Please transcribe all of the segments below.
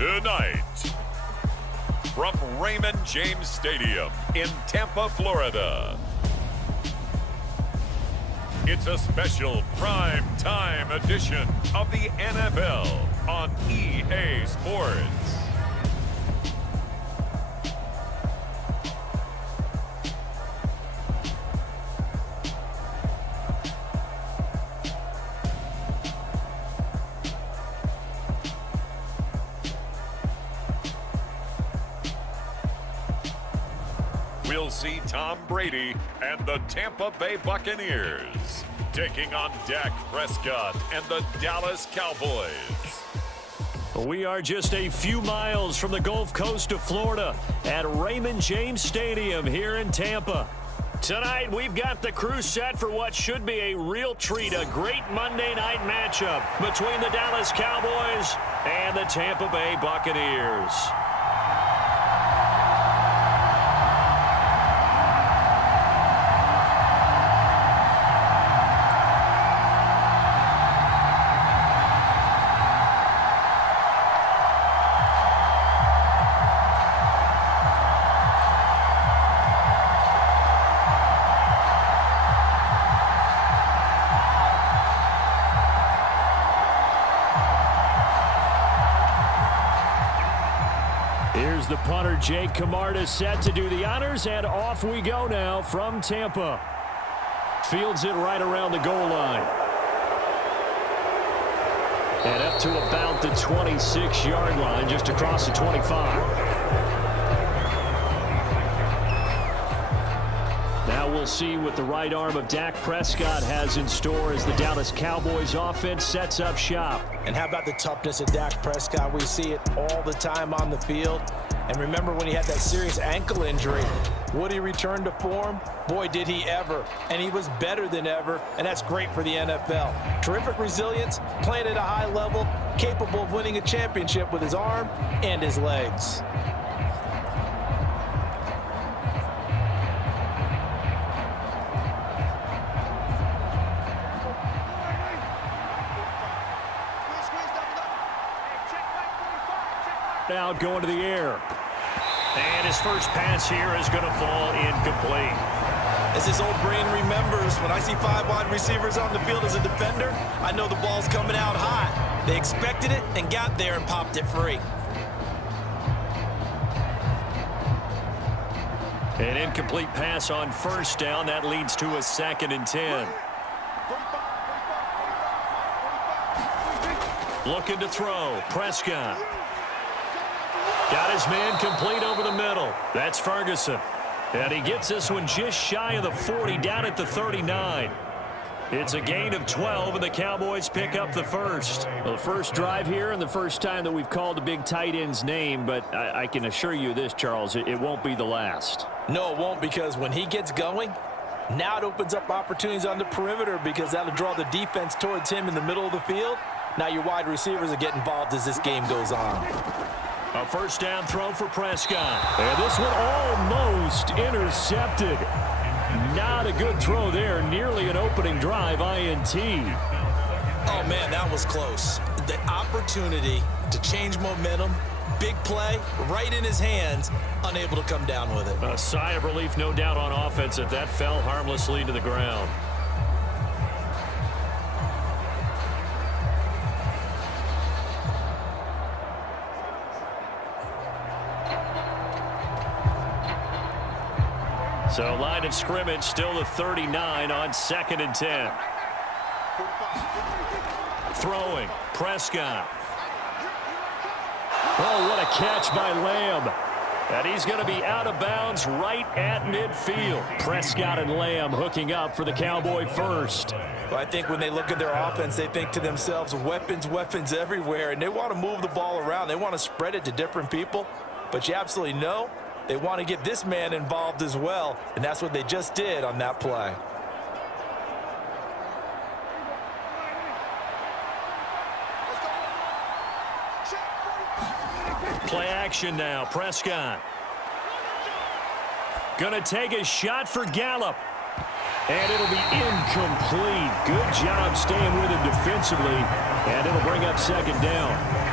Tonight, from Raymond James Stadium in Tampa, Florida, it's a special prime time edition of the NFL on EA Sports. We'll see Tom Brady and the Tampa Bay Buccaneers taking on Dak Prescott and the Dallas Cowboys. We are just a few miles from the Gulf Coast of Florida at Raymond James Stadium here in Tampa. Tonight, we've got the crew set for what should be a real treat, a great Monday night matchup between the Dallas Cowboys and the Tampa Bay Buccaneers. Here's the punter, Jake Camarda, set to do the honors, and off we go now from Tampa. Fields it right around the goal line. And up to about the 26-yard line, just across the 25. Now we'll see what the right arm of Dak Prescott has in store as the Dallas Cowboys offense sets up shop. And how about the toughness of Dak Prescott? We see it all the time on the field. And remember when he had that serious ankle injury, would he return to form? Boy, did he ever. And he was better than ever, and that's great for the NFL. Terrific resilience, playing at a high level, capable of winning a championship with his arm and his legs. Out going to the air. And his first pass here is going to fall incomplete. As his old brain remembers, when I see 5 wide receivers on the field as a defender, I know the ball's coming out hot. They expected it and got there and popped it free. An incomplete pass on first down. That leads to a 2nd and 10. Looking to throw. Prescott. Got his man complete over the middle. That's Ferguson. And he gets this one just shy of the 40, down at the 39. It's a gain of 12, and the Cowboys pick up the first. Well, the first drive here and the first time that we've called a big tight end's name, but I can assure you this, Charles, it won't be the last. No, it won't, because when he gets going, now it opens up opportunities on the perimeter because that'll draw the defense towards him in the middle of the field. Now your wide receivers will get involved as this game goes on. A first down throw for Prescott. And this one almost intercepted. Not a good throw there. Nearly an opening drive INT. Oh, man, that was close. The opportunity to change momentum, big play, right in his hands, unable to come down with it. A sigh of relief, no doubt, on offense that fell harmlessly to the ground. So line of scrimmage still the 39 on 2nd and 10. Throwing. Prescott. Oh, what a catch by Lamb. And he's going to be out of bounds right at midfield. Prescott and Lamb hooking up for the Cowboy first. Well, I think when they look at their offense, they think to themselves, weapons, weapons everywhere. And they want to move the ball around. They want to spread it to different people. But you absolutely know they want to get this man involved as well, and that's what they just did on that play. Play action now. Prescott. Going to take a shot for Gallup. And it'll be incomplete. Good job staying with him defensively, and it'll bring up 2nd down.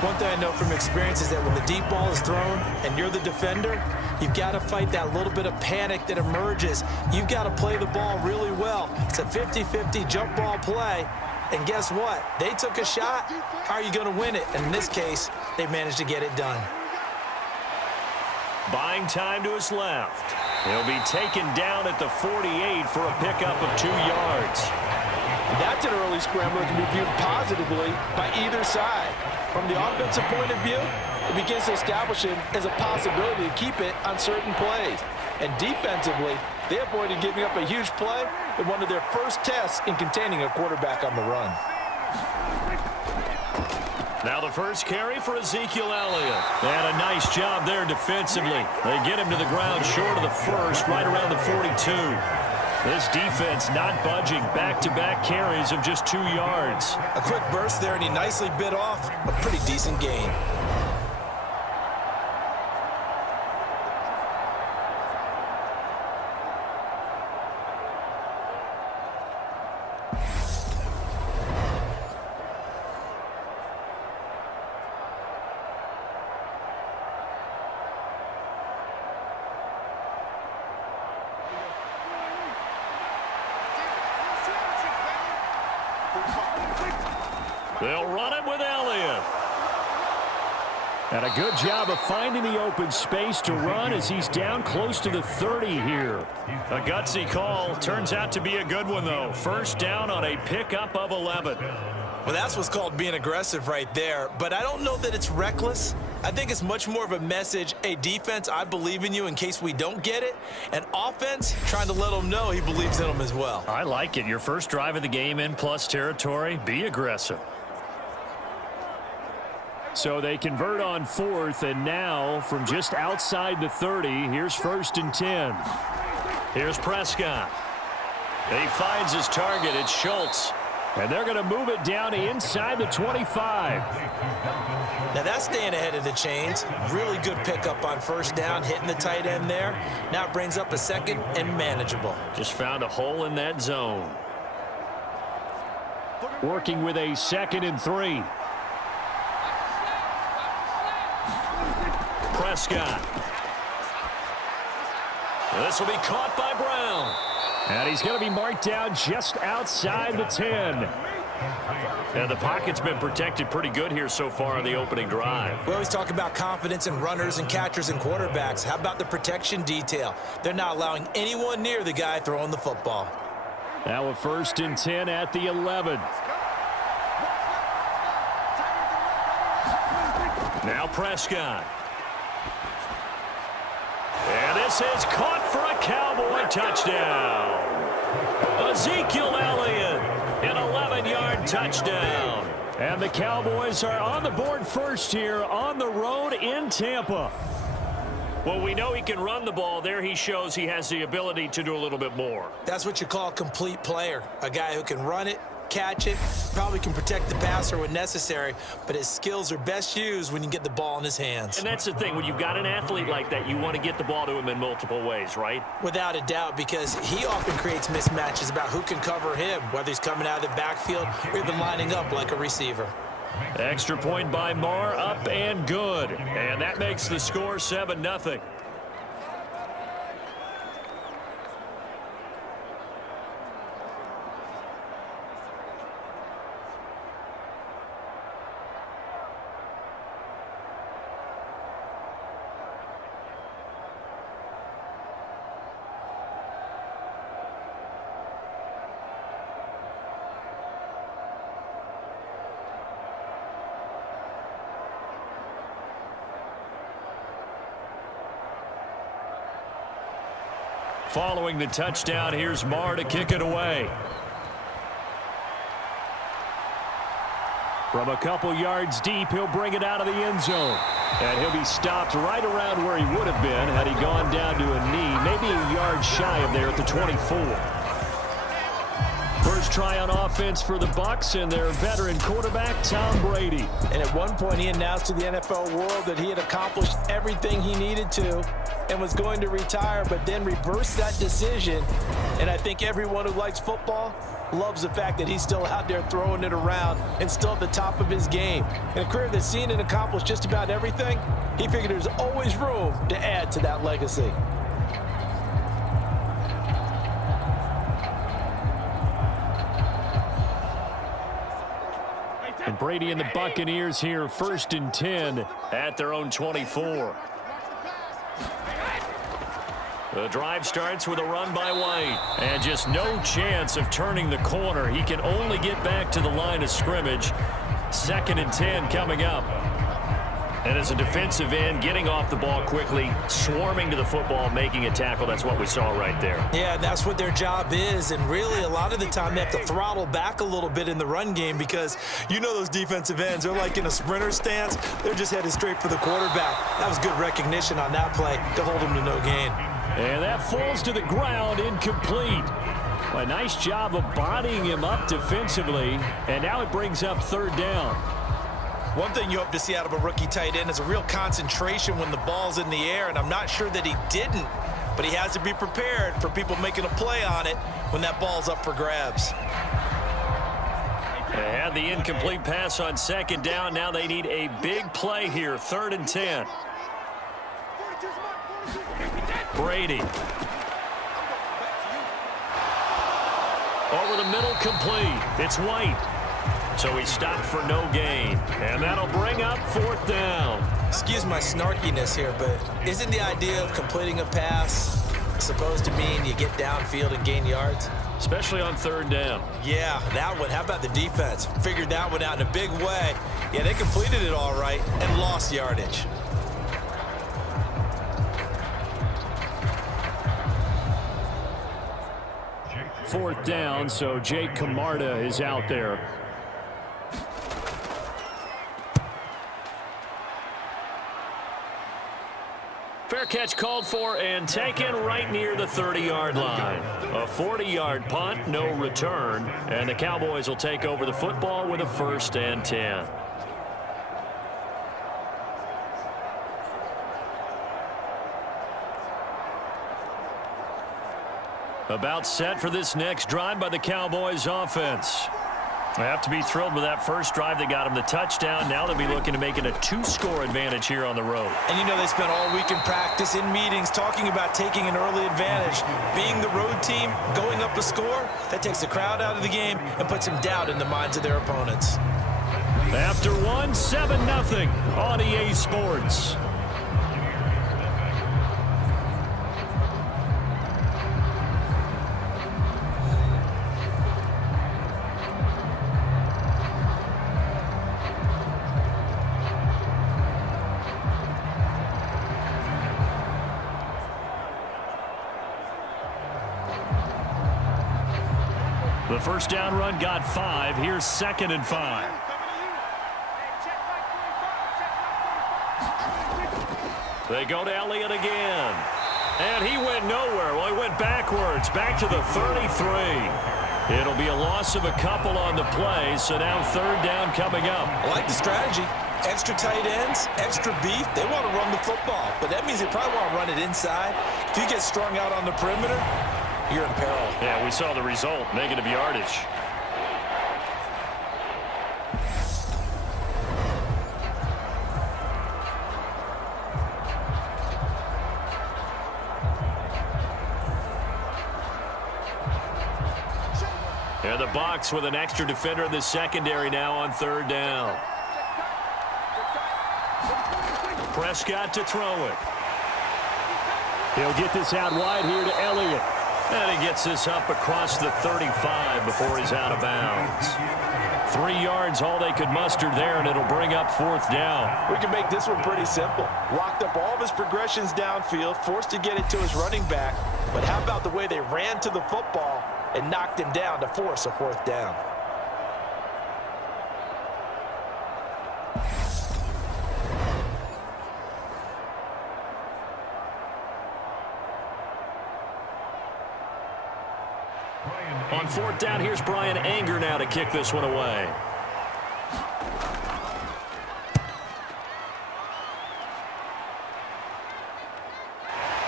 One thing I know from experience is that when the deep ball is thrown and you're the defender, you've got to fight that little bit of panic that emerges. You've got to play the ball really well. It's a 50-50 jump ball play. And guess what? They took a shot. How are you going to win it? And in this case, they managed to get it done. Buying time to his left. He'll be taken down at the 48 for a pickup of 2 yards. That's an early scramble that can be viewed positively by either side. From the offensive point of view, it begins to establish it as a possibility to keep it on certain plays. And defensively, they avoided giving up a huge play in one of their first tests in containing a quarterback on the run. Now the first carry for Ezekiel Elliott. And a nice job there defensively. They get him to the ground short of the first, right around the 42. This defense not budging. Back-to-back carries of just 2 yards. A quick burst there, and he nicely bit off a pretty decent gain. They'll run it with Elliott. And a good job of finding the open space to run as he's down close to the 30 here. A gutsy call. Turns out to be a good one, though. First down on a pickup of 11. Well, that's what's called being aggressive right there. But I don't know that it's reckless. I think it's much more of a message, hey, defense, I believe in you in case we don't get it. And offense, trying to let them know he believes in them as well. I like it. Your first drive of the game in plus territory. Be aggressive. So they convert on 4th, and now from just outside the 30, here's 1st and 10. Here's Prescott. He finds his target. It's Schultz. And they're going to move it down to inside the 25. Now that's staying ahead of the chains. Really good pickup on first down, hitting the tight end there. Now it brings up a second and manageable. Just found a hole in that zone. Working with a 2nd and 3. Prescott. This will be caught by Brown. And he's going to be marked down just outside the 10. And the pocket's been protected pretty good here so far on the opening drive. We always talk about confidence in runners and catchers and quarterbacks. How about the protection detail? They're not allowing anyone near the guy throwing the football. Now a 1st and 10 at the 11. Now Prescott. And this is caught for a Cowboy touchdown. Ezekiel Elliott, an 11-yard touchdown. And the Cowboys are on the board first here on the road in Tampa. Well, we know he can run the ball. There he shows he has the ability to do a little bit more. That's what you call a complete player. A guy who can run it, catch it, probably can protect the passer when necessary, but his skills are best used when you get the ball in his hands. And that's the thing. When you've got an athlete like that, you want to get the ball to him in multiple ways, right? Without a doubt, because he often creates mismatches about who can cover him, whether he's coming out of the backfield or even lining up like a receiver. Extra point by Marr, up and good. And that makes the score 7-0. Following the touchdown, here's Marr to kick it away. From a couple yards deep, he'll bring it out of the end zone. And he'll be stopped right around where he would have been had he gone down to a knee, maybe a yard shy of there at the 24. First try on offense for the Bucs and their veteran quarterback, Tom Brady. And at one point, he announced to the NFL world that he had accomplished everything he needed to and was going to retire, but then reversed that decision. And I think everyone who likes football loves the fact that he's still out there throwing it around and still at the top of his game. In a career that's seen and accomplished just about everything, he figured there's always room to add to that legacy. And Brady and the Buccaneers here, 1st and 10 at their own 24. The drive starts with a run by White. And just no chance of turning the corner. He can only get back to the line of scrimmage. 2nd and 10 coming up. And as a defensive end, getting off the ball quickly, swarming to the football, making a tackle. That's what we saw right there. Yeah, that's what their job is. And really, a lot of the time, they have to throttle back a little bit in the run game because you know those defensive ends, they're like in a sprinter stance. They're just headed straight for the quarterback. That was good recognition on that play to hold him to no gain. And that falls to the ground, incomplete. A nice job of bodying him up defensively. And now it brings up 3rd down. One thing you hope to see out of a rookie tight end is a real concentration when the ball's in the air, and I'm not sure that he didn't, but he has to be prepared for people making a play on it when that ball's up for grabs. They had the incomplete pass on 2nd down. Now they need a big play here, 3rd and 10. Brady. Over the middle, complete. It's White. So he stopped for no gain. And that'll bring up 4th down. Excuse my snarkiness here, but isn't the idea of completing a pass supposed to mean you get downfield and gain yards? Especially on 3rd down. Yeah, that one. How about the defense? Figured that one out in a big way. Yeah, they completed it all right and lost yardage. Fourth down, so Jake Camarda is out there. Fair catch called for and taken right near the 30-yard line. A 40-yard punt, no return, and the Cowboys will take over the football with a 1st and 10. About set for this next drive by the Cowboys offense. They have to be thrilled with that first drive that got them the touchdown. Now they'll be looking to make it a 2-score advantage here on the road. And you know they spent all week in practice, in meetings, talking about taking an early advantage. Being the road team, going up a score, that takes the crowd out of the game and puts some doubt in the minds of their opponents. After one, 7-0 on EA Sports. The first down run got 5. Here's 2nd and 5. They go to Elliott again. And he went nowhere. Well, he went backwards, back to the 33. It'll be a loss of a couple on the play, so now 3rd down coming up. I like the strategy. Extra tight ends, extra beef. They want to run the football, but that means they probably want to run it inside. If you get strung out on the perimeter, you're in peril. Yeah, we saw the result, negative yardage. And the Bucs with an extra defender in the secondary now on 3rd down. Prescott to throw it. He'll get this out wide here to Elliott. And he gets this up across the 35 before he's out of bounds. 3 yards, all they could muster there, and it'll bring up 4th down. We can make this one pretty simple. Locked up all of his progressions downfield, forced to get it to his running back. But how about the way they ran to the football and knocked him down to force a 4th down? On 4th down, here's Brian Anger now to kick this one away.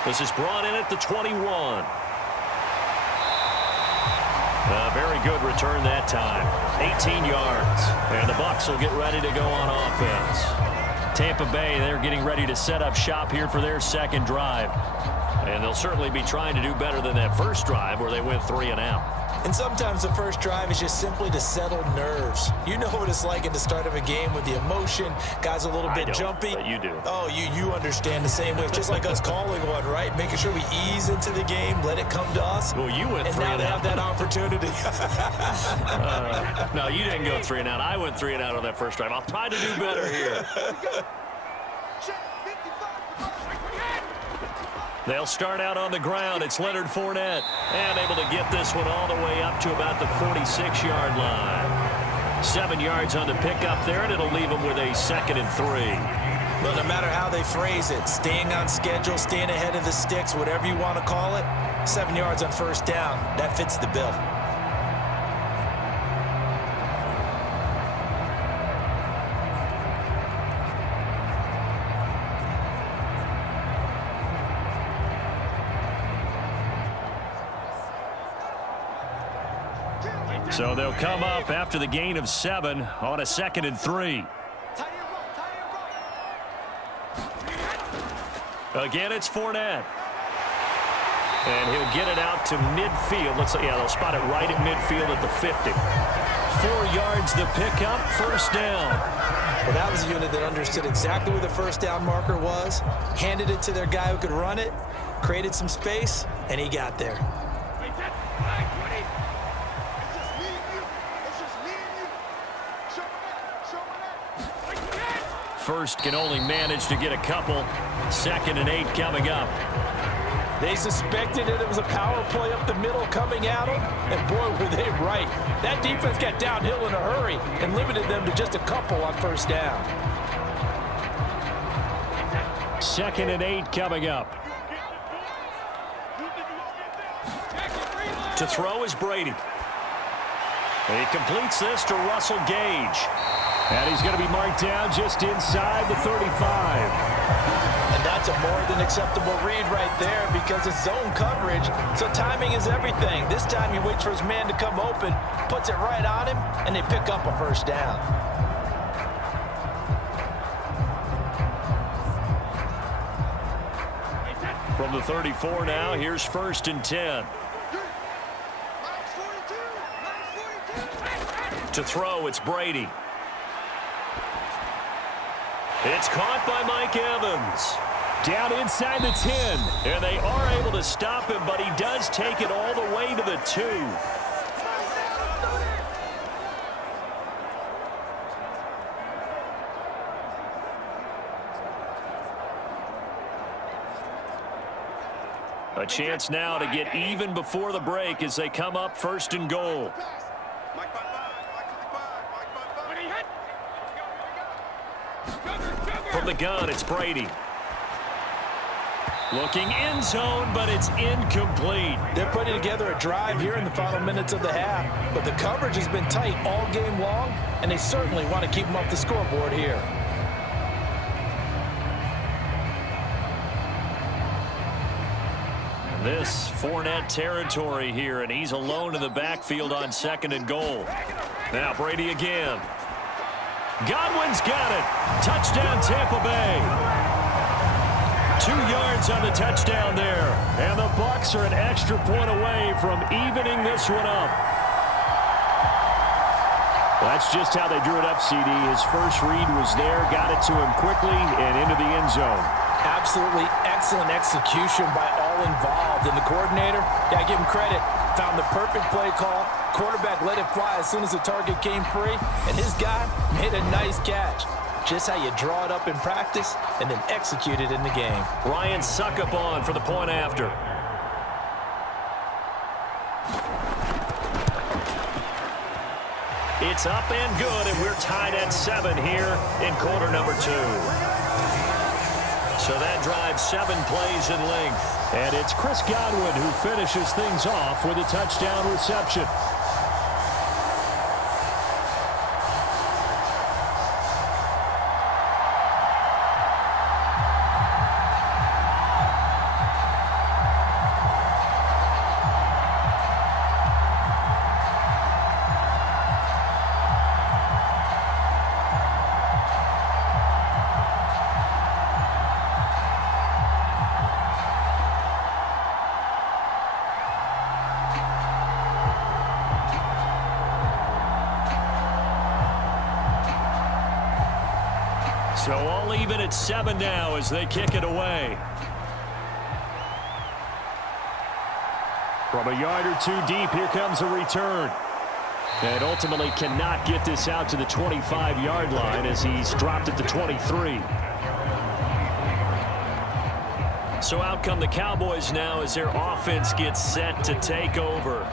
This is brought in at the 21. A very good return that time. 18 yards. And the Bucs will get ready to go on offense. Tampa Bay, they're getting ready to set up shop here for their second drive. And they'll certainly be trying to do better than that first drive where they went 3 and out. And sometimes the first drive is just simply to settle nerves. You know what it's like at the start of a game with the emotion. Guys a little bit jumpy. But you do. Oh, you understand the same way. It's just like us calling one, right? Making sure we ease into the game, let it come to us. Well, you went 3 and out. And now they have that opportunity. No, you didn't go 3 and out. I went 3 and out on that first drive. I'll try to do better here. They'll start out on the ground. It's Leonard Fournette. And able to get this one all the way up to about the 46-yard line. 7 yards on the pickup there, and it'll leave them with a 2nd and 3. Well, no matter how they phrase it, staying on schedule, staying ahead of the sticks, whatever you want to call it, 7 yards on first down, that fits the bill. So they'll come up after the gain of 7 on a 2nd and 3. Again, it's Fournette. And he'll get it out to midfield. They'll spot it right at midfield at the 50. 4 yards the pickup, first down. Well, that was a unit that understood exactly where the first down marker was, handed it to their guy who could run it, created some space, and he got there. First can only manage to get a couple. 2nd and 8 coming up. They suspected that it was a power play up the middle coming at them, and boy, were they right. That defense got downhill in a hurry and limited them to just a couple on first down. 2nd and 8 coming up. To throw is Brady. He completes this to Russell Gage. And he's going to be marked down just inside the 35. And that's a more than acceptable read right there because it's zone coverage, so timing is everything. This time he waits for his man to come open, puts it right on him, and they pick up a first down. From the 34 now, here's 1st and 10. To throw, it's Brady. It's caught by Mike Evans. Down inside the 10. And they are able to stop him, but he does take it all the way to the 2. A chance now to get even before the break as they come up 1st and goal. From the gun, it's Brady. Looking end zone, but it's incomplete. They're putting together a drive here in the final minutes of the half, but the coverage has been tight all game long, and they certainly want to keep them off the scoreboard here. This Fournette territory here, and he's alone in the backfield on 2nd and goal. Now Brady again. Godwin's got it. Touchdown, Tampa Bay. 2 yards on the touchdown there. And the Bucs are an extra point away from evening this one up. That's just how they drew it up, CD. His first read was there, got it to him quickly, and into the end zone. Absolutely excellent execution by all involved. And the coordinator, yeah, give him credit, found the perfect play call. Quarterback let it fly as soon as the target came free, and his guy made a nice catch. Just how you draw it up in practice and then execute it in the game. Ryan Suckup on for the point after. It's up and good, and we're tied at 7 here in quarter number 2. So that drives 7 plays in length. And it's Chris Godwin who finishes things off with a touchdown reception. So all even at 7 now as they kick it away. From a yard or two deep, here comes a return. And ultimately cannot get this out to the 25-yard line as he's dropped at the 23. So out come the Cowboys now as their offense gets set to take over.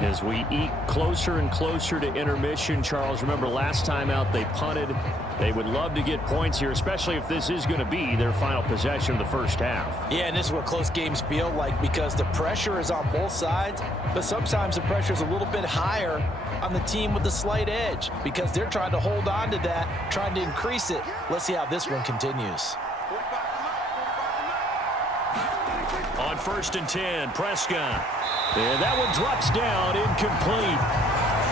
As we eke closer and closer to intermission, Charles, remember last time out they punted. They would love to get points here, especially if this is going to be their final possession of the first half. Yeah, and this is what close games feel like because the pressure is on both sides, but sometimes the pressure is a little bit higher on the team with the slight edge because they're trying to hold on to that, trying to increase it. Let's see how this one continues. On 1st and 10, Prescott. And that one drops down, incomplete.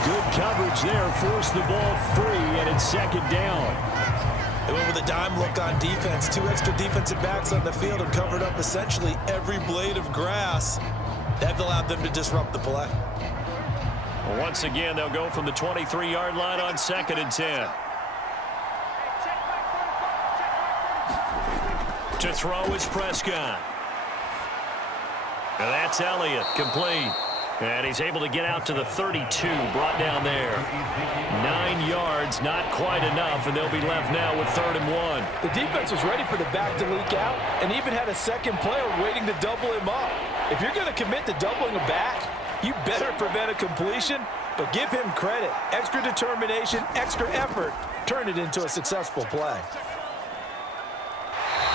Good coverage there, forced the ball free, and it's 2nd down. They went with a dime look on defense. 2 extra defensive backs on the field and covered up essentially every blade of grass. That allowed them to disrupt the play. Well, once again, they'll go from the 23-yard line on 2nd and 10. To throw is Prescott. And that's Elliott, complete. And he's able to get out to the 32, brought down there. 9 yards, not quite enough, and they'll be left now with 3rd and 1. The defense was ready for the back to leak out and even had a second player waiting to double him up. If you're going to commit to doubling a back, you better prevent a completion, but give him credit. Extra determination, extra effort, turn it into a successful play.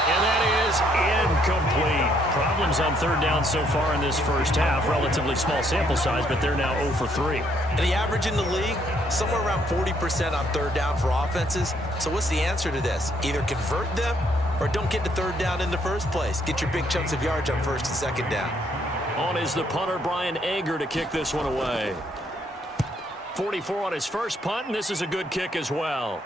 And that is incomplete. Problems on 3rd down so far in this first half. Relatively small sample size, but they're now 0 for 3. And the average in the league, somewhere around 40% on 3rd down for offenses. So what's the answer to this? Either convert them or don't get to 3rd down in the first place. Get your big chunks of yards on 1st and 2nd down. On is the punter, Brian Ager, to kick this one away. 44 on his first punt, and this is a good kick as well.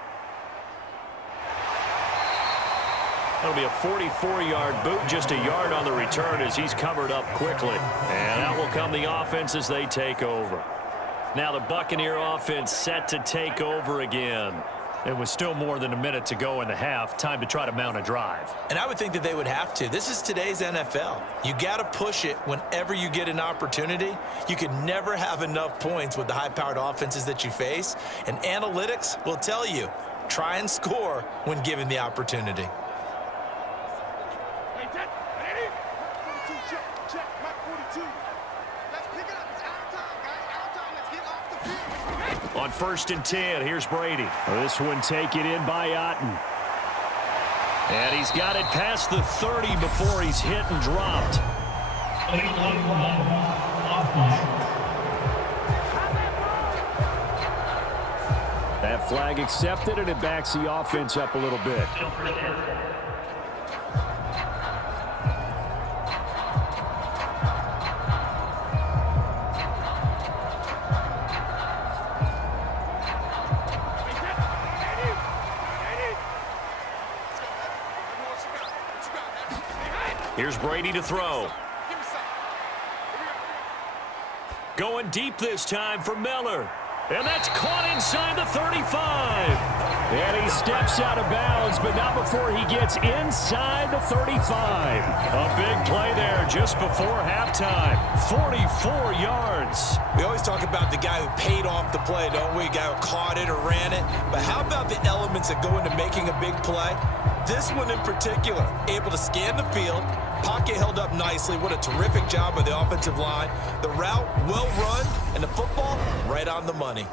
That'll be a 44-yard boot, just a yard on the return as he's covered up quickly. And out will come the offense as they take over. Now the Buccaneer offense set to take over again. It was still more than a minute to go in the half. Time to try to mount a drive. And I would think that they would have to. This is today's NFL. You got to push it whenever you get an opportunity. You can never have enough points with the high-powered offenses that you face. And analytics will tell you, try and score when given the opportunity. On 1st and 10, here's Brady. This one taken in by Otten. And he's got it past the 30 before he's hit and dropped. That flag accepted, and it backs the offense up a little bit. Here's Brady to throw. Going deep this time for Miller. And that's caught inside the 35. And he steps out of bounds, but not before he gets inside the 35. A big play there just before halftime. 44 yards. We always talk about the guy who paid off the play, don't we? A guy who caught it or ran it. But how about the elements that go into making a big play? This one in particular, able to scan the field, pocket held up nicely. What a terrific job by the offensive line. The route well run, and the football right on the money.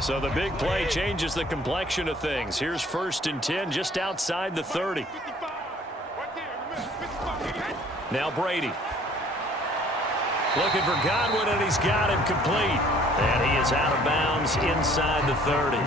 So the big play changes the complexion of things. Here's 1st and 10 just outside the 30. Now Brady. Looking for Godwin, and he's got him complete. And he is out of bounds inside the 30.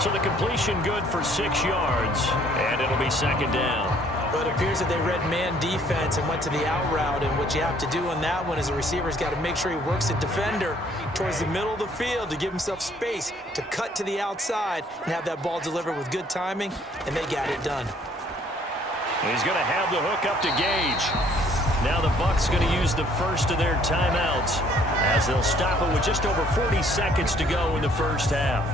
So the completion good for 6 yards, and it'll be 2nd down. But it appears that they read man defense and went to the out route, and what you have to do on that one is the receiver's got to make sure he works the defender towards the middle of the field to give himself space to cut to the outside and have that ball delivered with good timing, and they got it done. And he's going to have the hook up to Gage. Now the Bucs going to use the first of their timeouts as they'll stop it with just over 40 seconds to go in the first half.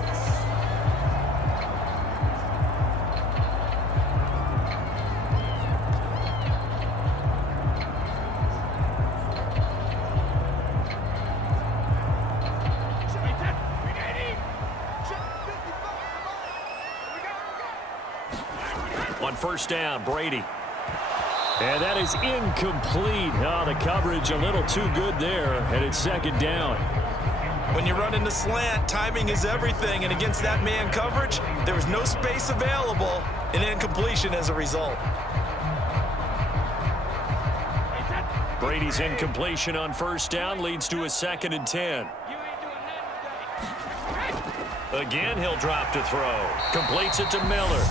On first down, Brady. And that is incomplete. Oh, the coverage a little too good there, and it's second down. When you run in the slant, timing is everything, and against that man coverage, there was no space available, and incompletion as a result. Brady's incompletion on first down leads to a 2nd and 10. Again, he'll drop to throw. Completes it to Miller.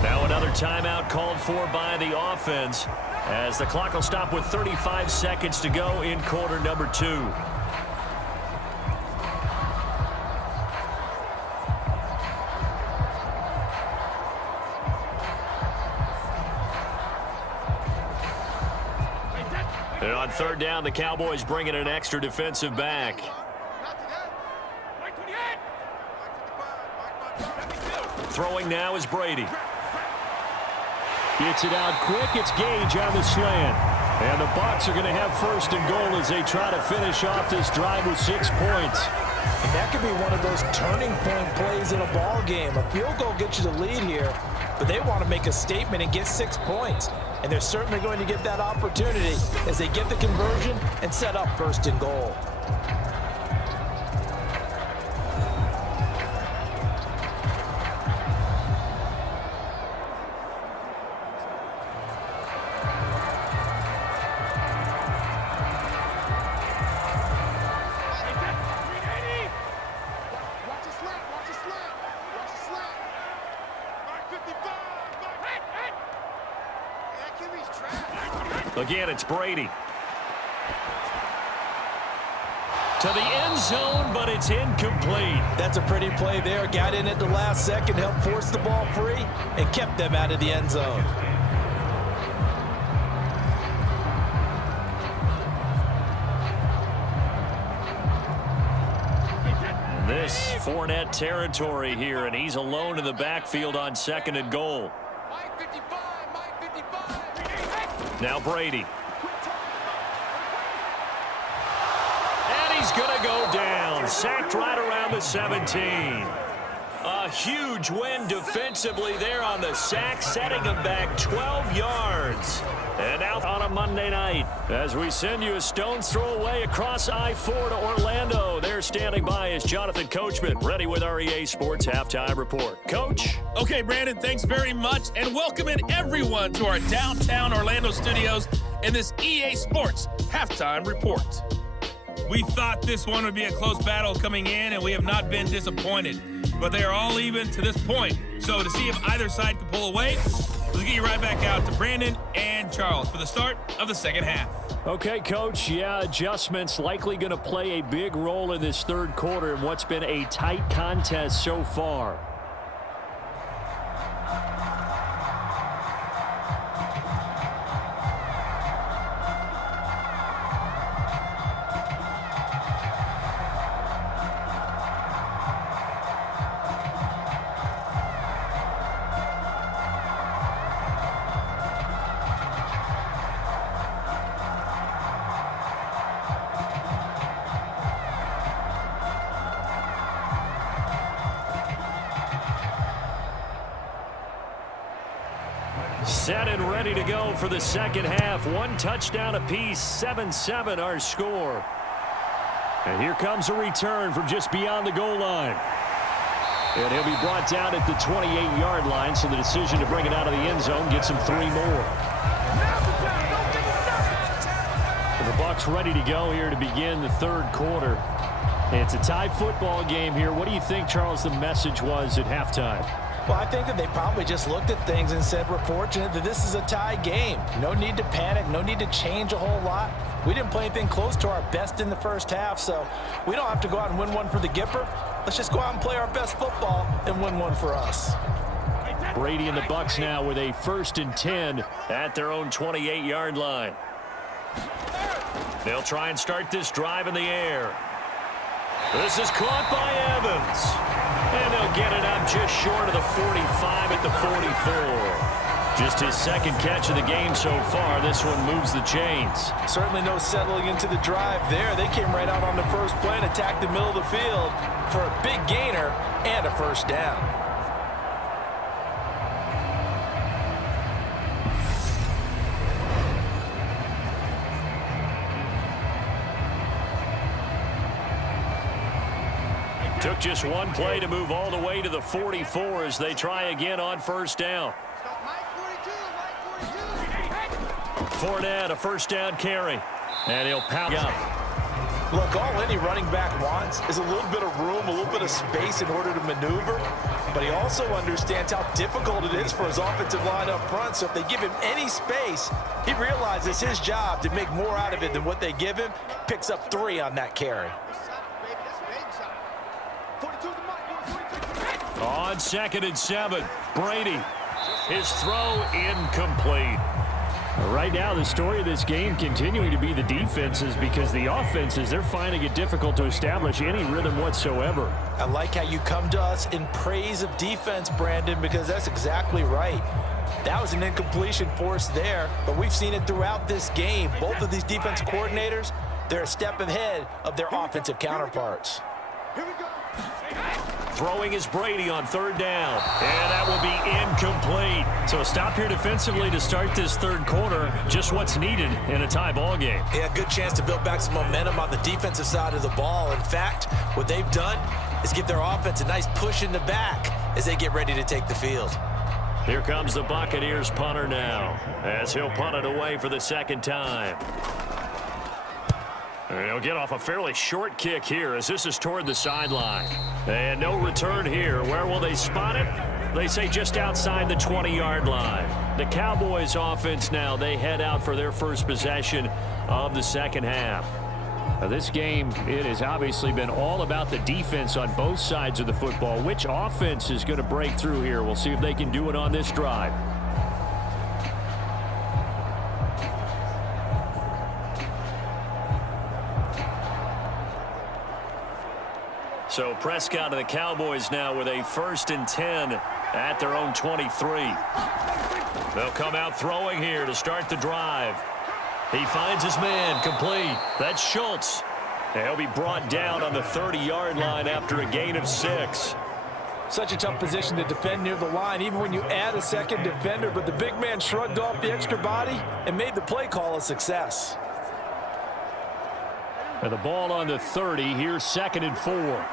Now another timeout called for by the offense as the clock will stop with 35 seconds to go in quarter number 2. And on third down, the Cowboys bring in an extra defensive back. Throwing now is Brady. Gets it out quick. It's Gage on the slant. And the Bucs are going to have first and goal as they try to finish off this drive with 6 points. And that could be one of those turning point plays in a ball game. A field goal gets you the lead here, but they want to make a statement and get 6 points. And they're certainly going to get that opportunity as they get the conversion and set up first and goal. Again, it's Brady. To the end zone, but it's incomplete. That's a pretty play there. Got in at the last second, helped force the ball free, and kept them out of the end zone. This Fournette territory here, and he's alone in the backfield on 2nd and goal. Now Brady. And he's going to go down. Sacked right around the 17. A huge win defensively there on the sack, setting him back 12 yards. And out on a Monday night as we send you a stone's throw away across I-4 to Orlando. There standing by is Jonathan Coachman, ready with our EA Sports Halftime Report. Coach? Okay, Brandon, thanks very much, and welcome in everyone to our downtown Orlando studios in this EA Sports Halftime Report. We thought this one would be a close battle coming in, and we have not been disappointed. But they are all even to this point. So to see if either side can pull away, let's get you right back out to Brandon and Charles for the start of the second half. Okay, Coach. Yeah, adjustments likely going to play a big role in this third quarter in what's been a tight contest so far. Set and ready to go for the second half. One touchdown apiece, 7-7 our score. And here comes a return from just beyond the goal line. And he'll be brought down at the 28-yard line, so the decision to bring it out of the end zone gets him 3 more. The Bucs ready to go here to begin the third quarter. It's a tie football game here. What do you think, Charles, the message was at halftime? Well, I think that they probably just looked at things and said, we're fortunate that this is a tie game. No need to panic, no need to change a whole lot. We didn't play anything close to our best in the first half, so we don't have to go out and win one for the Gipper. Let's just go out and play our best football and win one for us. Brady and the Bucs now with a 1st and 10 at their own 28-yard line. They'll try and start this drive in the air. This is caught by Evans. And they'll get it up just short of the 45 at the 44. Just his second catch of the game so far. This one moves the chains. Certainly no settling into the drive there. They came right out on the first play and attacked the middle of the field for a big gainer and a first down. Took just one play to move all the way to the 44 as they try again on first down. Fournette, a first down carry. And he'll pound up. Look, all any running back wants is a little bit of room, a little bit of space in order to maneuver. But he also understands how difficult it is for his offensive line up front. So if they give him any space, he realizes his job to make more out of it than what they give him. Picks up 3 on that carry. On 2nd and 7, Brady. His throw incomplete. Right now, the story of this game continuing to be the defenses, because the offenses, they're finding it difficult to establish any rhythm whatsoever. I like how you come to us in praise of defense, Brandon, because that's exactly right. That was an incompletion forced there, but we've seen it throughout this game. Both of these defense coordinators, they're a step ahead of their offensive counterparts. Here we go. Throwing is Brady on 3rd down. And that will be incomplete. So a stop here defensively to start this 3rd quarter. Just what's needed in a tie ball game. Yeah, good chance to build back some momentum on the defensive side of the ball. In fact, what they've done is give their offense a nice push in the back as they get ready to take the field. Here comes the Buccaneers punter now, as he'll punt it away for the 2nd time. And he'll get off a fairly short kick here as this is toward the sideline. And no return here. Where will they spot it? They say just outside the 20-yard line. The Cowboys offense now, they head out for their first possession of the 2nd half. Now this game, it has obviously been all about the defense on both sides of the football. Which offense is going to break through here? We'll see if they can do it on this drive. So Prescott and the Cowboys now with a 1st and 10 at their own 23. They'll come out throwing here to start the drive. He finds his man complete. That's Schultz. He'll be brought down on the 30-yard line after a gain of 6. Such a tough position to defend near the line, even when you add a second defender. But the big man shrugged off the extra body and made the play call a success. And the ball on the 30. Here's 2nd and 4.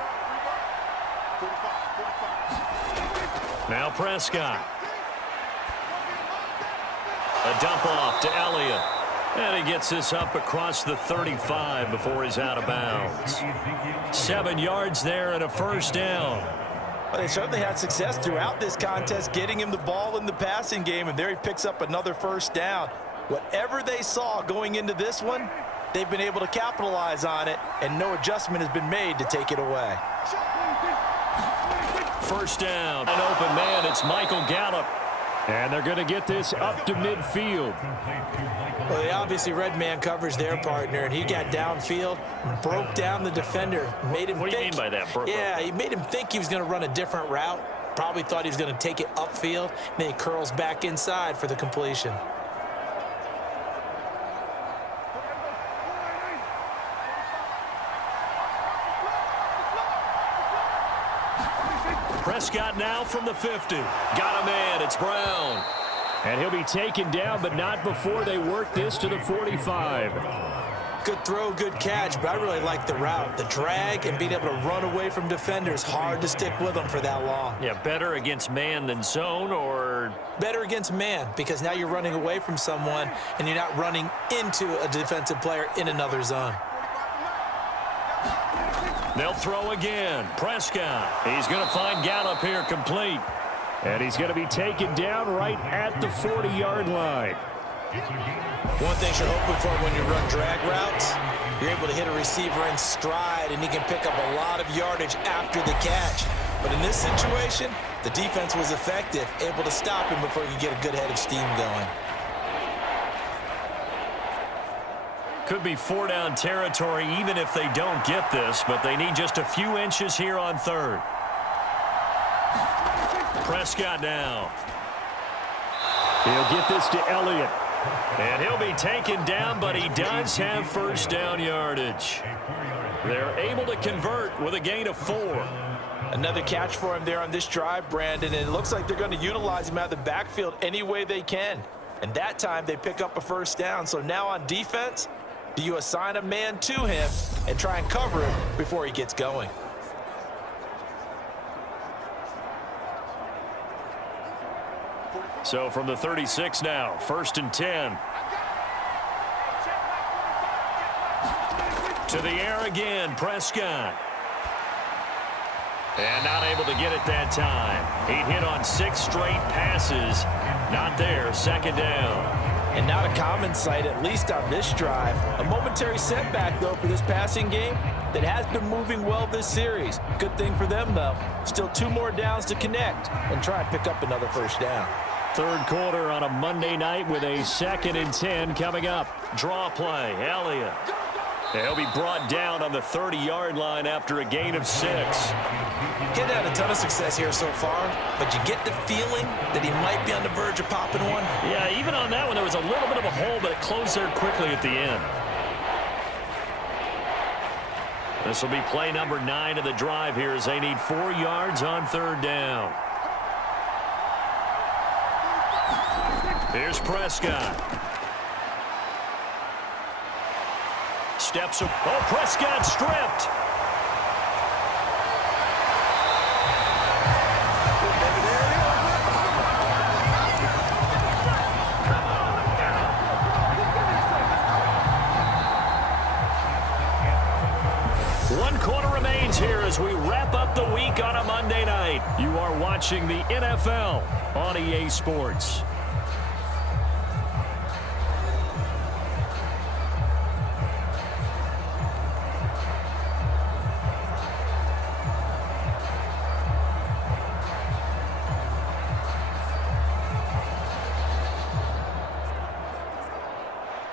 Now Prescott. A dump off to Elliott. And he gets this up across the 35 before he's out of bounds. 7 yards there and a first down. Well, they certainly had success throughout this contest getting him the ball in the passing game, and there he picks up another first down. Whatever they saw going into this one, they've been able to capitalize on it, and no adjustment has been made to take it away. First down, an open man, it's Michael Gallup. And they're going to get this up to midfield. Well, they obviously read man coverage their partner, and he got downfield, broke down the defender, made him What do you mean by that, Burko? Yeah, he made him think he was going to run a different route. Probably thought he was going to take it upfield, and then he curls back inside for the completion. Prescott now from the 50. Got a man. It's Brown. And he'll be taken down, but not before they work this to the 45. Good throw, good catch, but I really like the route. The drag and being able to run away from defenders, hard to stick with them for that long. Yeah, better against man than zone, or? Better against man, because now you're running away from someone and you're not running into a defensive player in another zone. They'll throw again. Prescott. He's going to find Gallup here complete. And he's going to be taken down right at the 40-yard line. One thing you're hoping for when you run drag routes, you're able to hit a receiver in stride, and he can pick up a lot of yardage after the catch. But in this situation, the defense was effective, able to stop him before he could get a good head of steam going. Could be 4-down territory even if they don't get this, but they need just a few inches here on third. Prescott now. He'll get this to Elliott. And he'll be taken down, but he does have first down yardage. They're able to convert with a gain of 4. Another catch for him there on this drive, Brandon, and it looks like they're going to utilize him out of the backfield any way they can. And that time they pick up a first down. So now on defense, do you assign a man to him and try and cover him before he gets going? So from the 36 now, 1st and 10. To the air again, Prescott. And not able to get it that time. He hit on 6 straight passes. Not there, 2nd down. And not a common sight, at least on this drive. A momentary setback, though, for this passing game that has been moving well this series. Good thing for them, though. Still 2 more downs to connect and try and pick up another first down. Third quarter on a Monday night with a 2nd and 10 coming up. Draw play, Elliott. He'll be brought down on the 30-yard line after a gain of 6. Getting had a ton of success here so far, but you get the feeling that he might be on the verge of popping one. Yeah, even on that one, there was a little bit of a hole, but it closed there quickly at the end. This will be play number 9 of the drive here as they need 4 yards on 3rd down. Here's Prescott. Steps up. Oh, Prescott stripped. One quarter remains here as we wrap up the week on a Monday night. You are watching the NFL on EA Sports.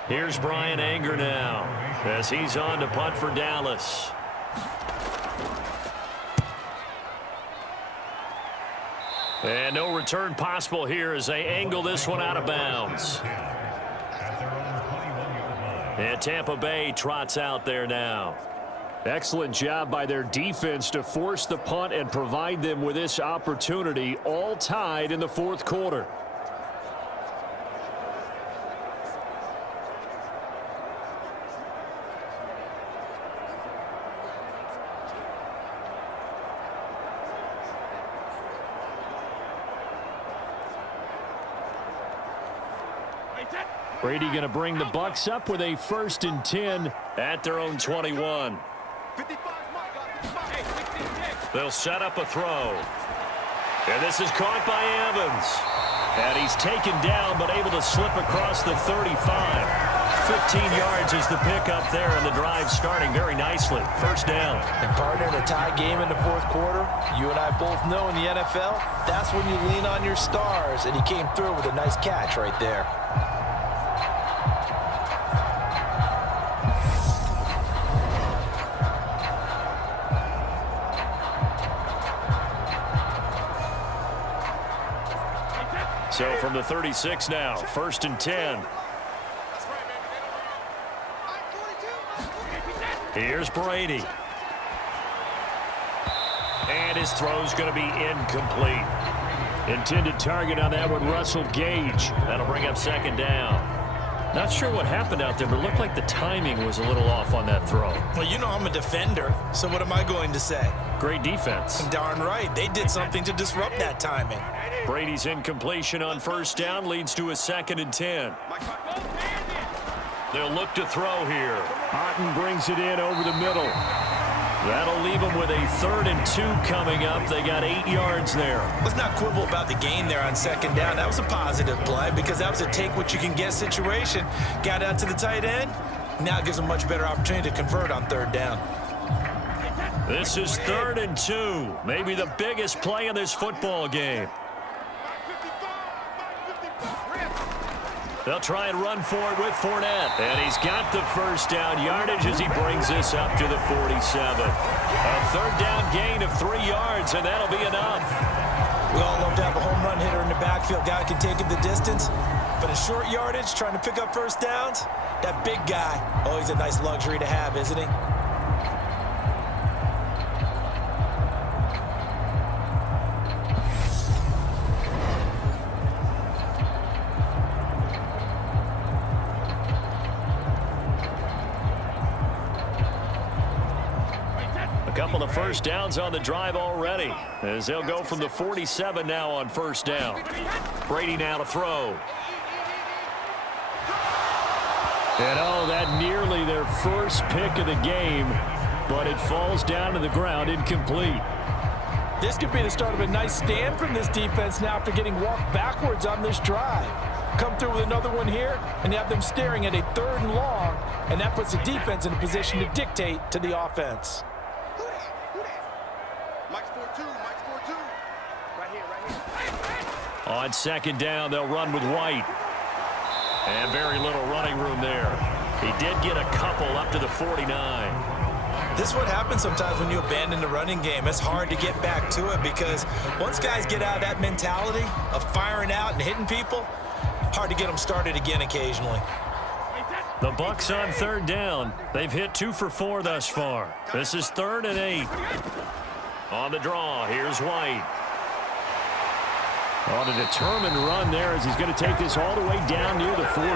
Here's Brian Anger now as he's on to punt for Dallas. And no return possible here as they angle this one out of bounds. And Tampa Bay trots out there now. Excellent job by their defense to force the punt and provide them with this opportunity, all tied in the 4th quarter. Brady going to bring the Bucs up with a 1st and 10 at their own 21. They'll set up a throw. And this is caught by Evans. And he's taken down but able to slip across the 35. 15 yards is the pickup there, and the drive starting very nicely. First down. And partner, in a tie game in the 4th quarter, you and I both know in the NFL, that's when you lean on your stars, and he came through with a nice catch right there. So from the 36 now, 1st and 10. Here's Brady. And his throw's going to be incomplete. Intended target on that one, Russell Gage. That'll bring up 2nd down. Not sure what happened out there, but it looked like the timing was a little off on that throw. Well, you know I'm a defender, so what am I going to say? Great defense. Darn right. They did something to disrupt that timing. Brady's incompletion on 1st down leads to a 2nd and 10. They'll look to throw here. Otten brings it in over the middle. That'll leave them with a 3rd and 2 coming up. They got 8 yards there. Let's not quibble about the gain there on 2nd down. That was a positive play because that was a take-what-you-can-get situation. Got out to the tight end. Now it gives them a much better opportunity to convert on 3rd down. This is 3rd and 2. Maybe the biggest play in this football game. They'll try and run for it with Fournette. And he's got the first down yardage as he brings this up to the 47. A third down gain of 3 yards, and that'll be enough. We all love to have a home run hitter in the backfield. Guy can take it the distance. But in short yardage, trying to pick up first downs, that big guy, oh, he's a nice luxury to have, isn't he? A couple of first downs on the drive already, as they'll go from the 47 now on first down. Brady now to throw. And oh, that nearly their first pick of the game, but it falls down to the ground incomplete. This could be the start of a nice stand from this defense now after getting walked backwards on this drive. Come through with another one here, and you have them staring at a 3rd and long, and that puts the defense in a position to dictate to the offense. On second down, they'll run with White. And very little running room there. He did get a couple up to the 49. This is what happens sometimes when you abandon the running game. It's hard to get back to it because once guys get out of that mentality of firing out and hitting people, hard to get them started again occasionally. The Bucs on 3rd down. They've hit 2 for 4 thus far. This is 3rd and 8. On the draw, here's White. On a determined run there as he's going to take this all the way down near the 40.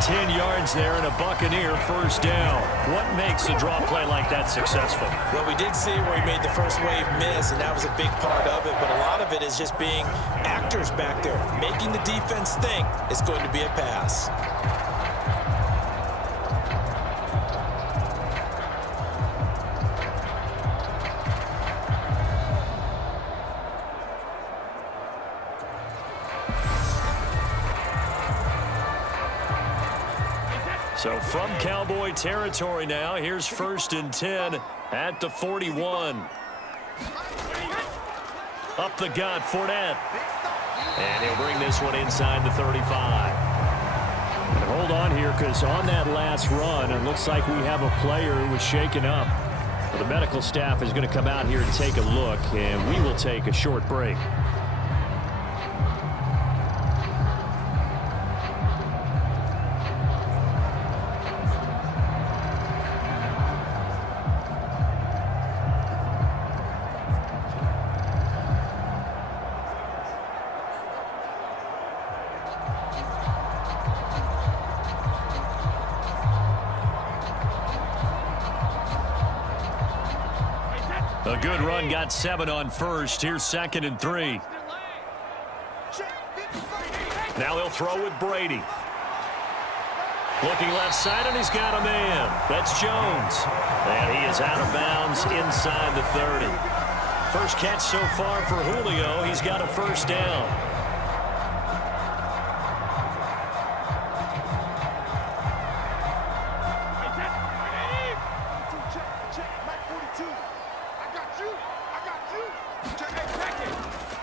10 yards there and a Buccaneer first down. What makes a draw play like that successful? Well, we did see where he made the first wave miss, and that was a big part of it, but a lot of it is just being actors back there, making the defense think it's going to be a pass. So from Cowboy territory now, here's 1st and 10 at the 41. Up the gut, Fournette. And he'll bring this one inside the 35. And hold on here, because on that last run, it looks like we have a player who was shaken up. Well, the medical staff is going to come out here and take a look, and we will take a short break. A good run, got 7 on first. Here's 2nd and 3. Now he'll throw with Brady. Looking left side, and he's got a man. That's Jones. And he is out of bounds inside the 30. First catch so far for Julio. He's got a first down.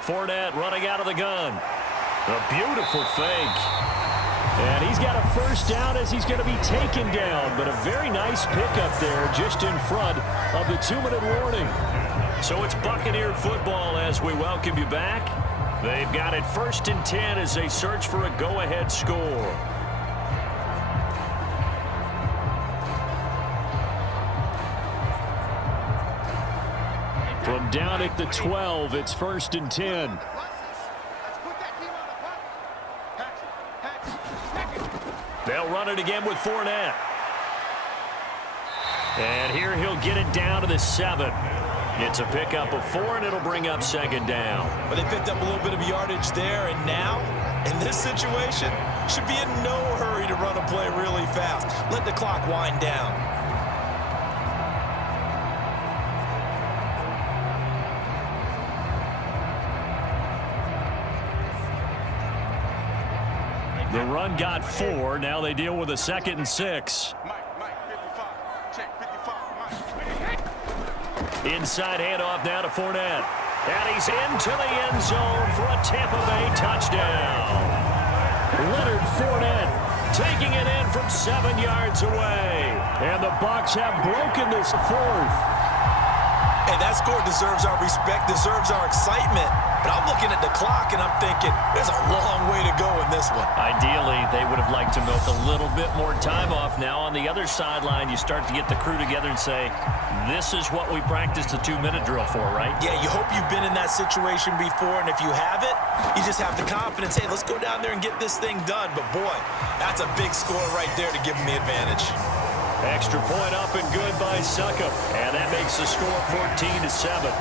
Fournette running out of the gun. A beautiful fake. And he's got a first down as he's going to be taken down. But a very nice pickup there just in front of the 2-minute warning. So it's Buccaneer football as we welcome you back. They've got it 1st and 10 as they search for a go-ahead score. From down at the 12, it's 1st and 10. They'll run it again with Fournette. And here he'll get it down to the 7. It's a pickup of 4, and it'll bring up 2nd down. But they picked up a little bit of yardage there, and now, in this situation, should be in no hurry to run a play really fast. Let the clock wind down. The run got 4. Now they deal with a 2nd and 6. Inside handoff now to Fournette. And he's into the end zone for a Tampa Bay touchdown. Leonard Fournette taking it in from 7 yards away. And the Bucs have broken this fourth. Hey, that score deserves our respect, deserves our excitement. But I'm looking at the clock, and I'm thinking, there's a long way to go in this one. Ideally, they would have liked to milk a little bit more time off. Now on the other sideline, you start to get the crew together and say, this is what we practiced the 2-minute drill for, right? Yeah, you hope you've been in that situation before, and if you haven't, you just have the confidence, hey, let's go down there and get this thing done. But, boy, that's a big score right there to give them the advantage. Extra point up and good by Succop. And that makes the score 14-7.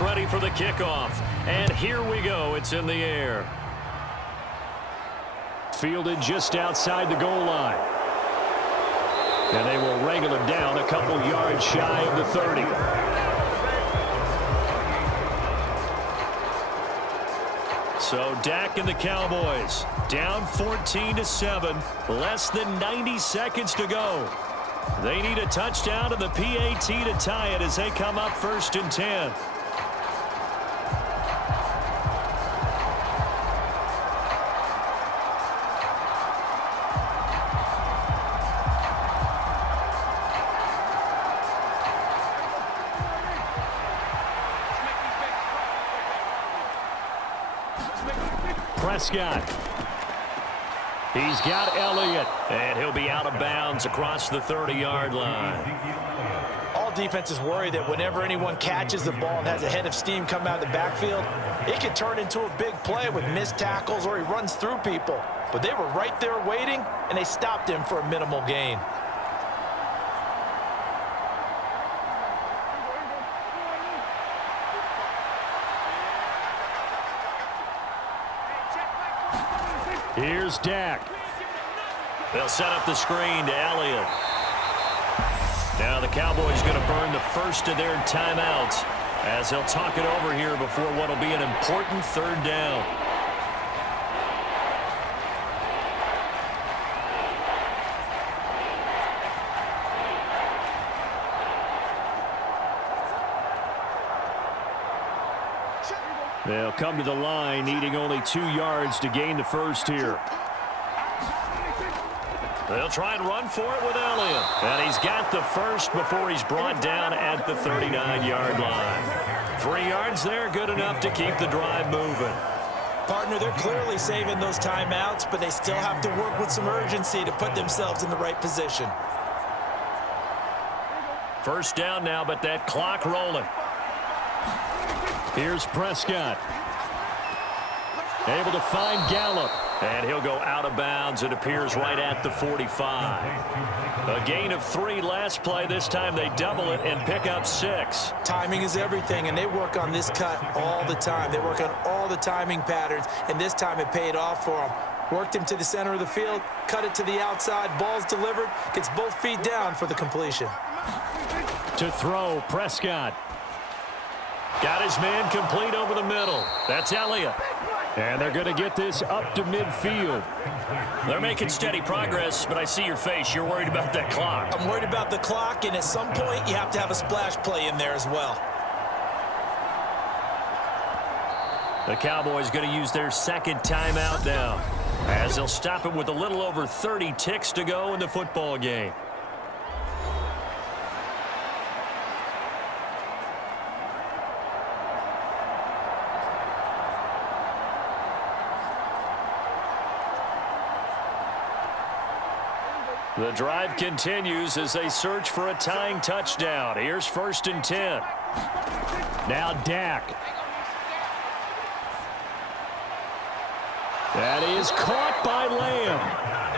Ready for the kickoff. And here we go. It's in the air. Fielded just outside the goal line. And they will wrangle him down a couple yards shy of the 30. So Dak and the Cowboys down 14-7. Less than 90 seconds to go. They need a touchdown and the PAT to tie it as they come up 1st and 10. Prescott. He's got Elliott, and he'll be out of bounds across the 30-yard line. All defenses worry that whenever anyone catches the ball and has a head of steam come out of the backfield, it can turn into a big play with missed tackles or he runs through people. But they were right there waiting, and they stopped him for a minimal gain. Here's Dak. They'll set up the screen to Elliott. Now the Cowboys going to burn the first of their timeouts as they'll talk it over here before what will be an important 3rd down. They'll come to the line, needing only 2 yards to gain the first here. They'll try and run for it with Elliott. And he's got the first before he's brought down at the 39-yard line. 3 yards there, good enough to keep the drive moving. Partner, they're clearly saving those timeouts, but they still have to work with some urgency to put themselves in the right position. First down now, but that clock rolling. Here's Prescott. Able to find Gallup. And he'll go out of bounds. It appears right at the 45. A gain of 3 last play. This time they double it and pick up 6. Timing is everything, and they work on this cut all the time. They work on all the timing patterns, and this time it paid off for them. Worked him to the center of the field, cut it to the outside, ball's delivered, gets both feet down for the completion. To throw, Prescott. Got his man complete over the middle. That's Elliott. And they're going to get this up to midfield. They're making steady progress, but I see your face. You're worried about that clock. I'm worried about the clock, and at some point you have to have a splash play in there as well. The Cowboys going to use their 2nd timeout now, as they'll stop it with a little over 30 ticks to go in the football game. The drive continues as they search for a tying touchdown. Here's 1st and 10. Now Dak. That is caught by Lamb.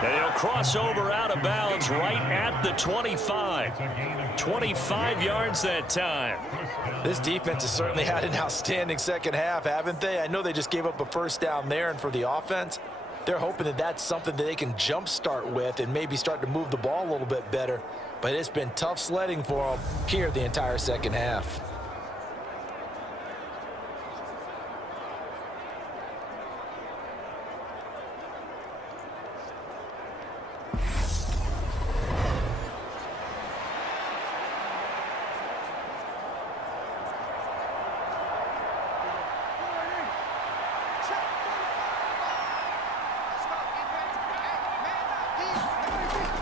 And he'll cross over out of bounds right at the 25. 25 yards that time. This defense has certainly had an outstanding second half, haven't they? I know they just gave up a first down there, and for the offense, they're hoping that that's something that they can jumpstart with and maybe start to move the ball a little bit better. but it's been tough sledding for them here the entire second half.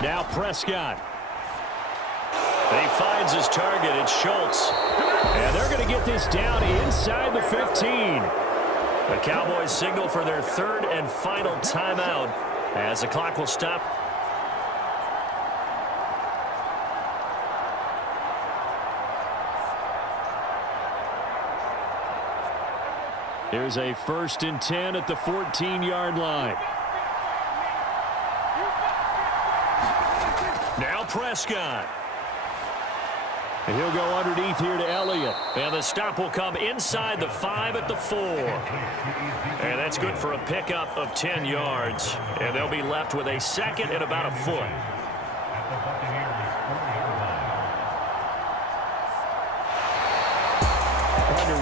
Now Prescott. And he finds his target. It's Schultz. And they're going to get this down inside the 15. The Cowboys signal for their third and final timeout as the clock will stop. Here's a 1st and 10 at the 14-yard line. Now Prescott. And he'll go underneath here to Elliott. And the stop will come inside the 5 at the 4. And that's good for a pickup of 10 yards. And they'll be left with a second and about a foot.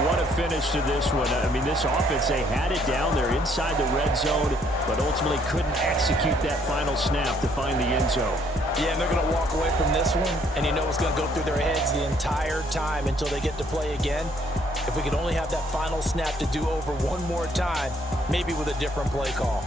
What a finish to this one. I mean, this offense, they had it down there inside the red zone, but ultimately couldn't execute that final snap to find the end zone. Yeah, and they're going to walk away from this one, and you know it's going to go through their heads the entire time until they get to play again. If we could only have that final snap to do over one more time, maybe with a different play call.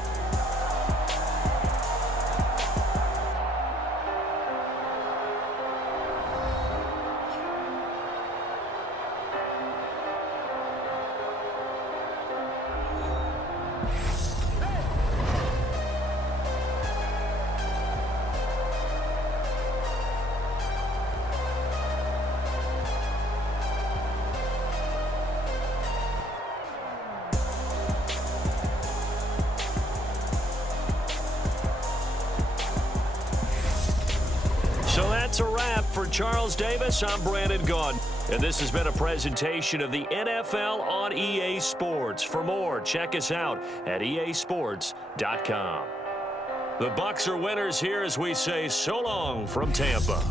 So that's a wrap for Charles Davis. I'm Brandon Gaudin, and this has been a presentation of the NFL on EA Sports. For more, check us out at easports.com. The Bucs are winners here as we say so long from Tampa.